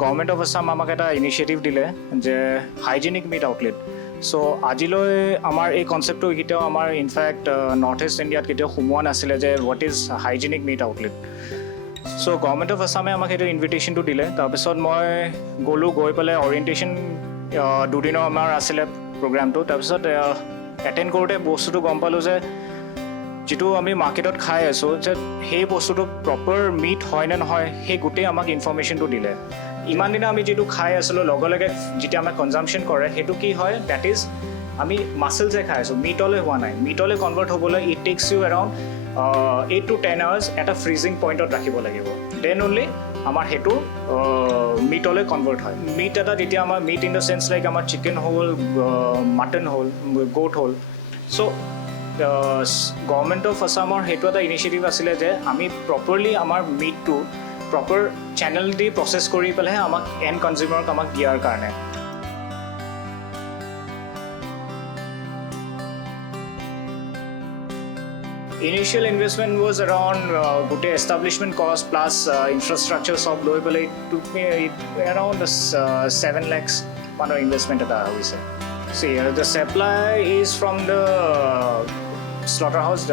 Government of Assam আমাক এটা initiative দিলে যে হাইজেনিক মিট আউটলেট সো আজিলৈ আমাৰ এই কনচেপ্টটো কেতিয়াও আমাৰ ইনফেক্ট নৰ্থ ইষ্ট ইণ্ডিয়াত কেতিয়াও সোমোৱা নাছিলে যে what is hygienic meat outlet so government of আছামে আমাক সেইটো ইনভিটেশ্যনটো দিলে তাৰপিছত মই গৈ পেলাই অৰিয়েণ্টেশ্যন দুদিনৰ আমাৰ আছিলে প্ৰগ্ৰামটো তাৰপিছত এটেণ্ড কৰোঁতে বস্তুটো গম পালোঁ যে যিটো আমি মাৰ্কেটত খাই আছোঁ যে সেই বস্তুটো প্ৰপাৰ মিট হয় নে নহয় সেই গোটেই আমাক ইনফৰ্মেশ্যনটো দিলে ইমান দিনা আমি যিটো খাই আছিলোঁ লগে লগে যেতিয়া আমাক কনজাম্পশ্যন কৰে সেইটো কি হয় ডেট ইজ আমি মাছলছে খাই আছোঁ মিটলৈ হোৱা নাই মিটলৈ কনভাৰ্ট হ'বলৈ it takes U around 8 to 10 hours এটা ফ্ৰিজিং পইণ্টত ৰাখিব লাগিব দেন অনলি আমাৰ সেইটো মিটলৈ কনভাৰ্ট হয় মিট এটা যেতিয়া আমাৰ meat in the sense like আমাৰ চিকেন হ'ল মাটন হ'ল গোট হ'ল চ' গভৰ্ণমেণ্ট অফ আছামৰ সেইটো এটা ইনিচিয়েটিভ আছিলে যে আমি প্ৰপাৰলি আমাৰ মিটটো প্ৰপাৰ চেনেল দি প্ৰচেছ কৰি পেলাইহে আমাক এণ্ড কনজিউমাৰক আমাক দিয়াৰ কাৰণে Initial investment was around good establishment cost plus infrastructure sub low but it took me around 7 lakhs one investment at we say. See the supply is from the slaughterhouse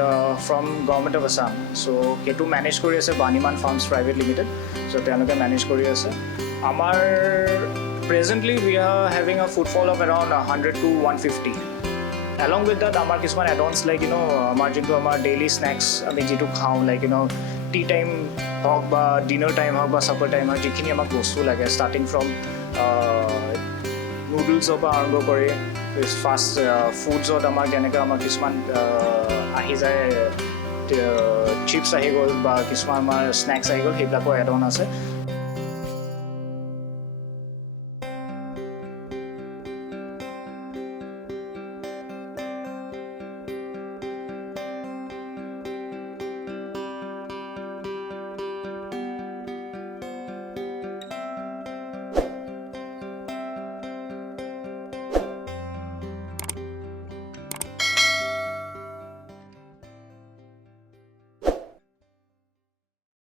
from government of Assam. So ketu manage kori ase Baniman Farms Private Limited. So tenuke manage kori ase. Amar presently we are having a footfall of around 100 to 150. Along with that, our kisman add-ons like our daily snacks, we jitu khao like tea time, hog ba dinner time, hog ba supper time, jikhini amak bostu lage starting from noodles opa arambo kore, fast foods ot amar jeneka amar kisman ahi jay chips ahi gol ba kisman amar snacks ahi gol heblako add-on ase.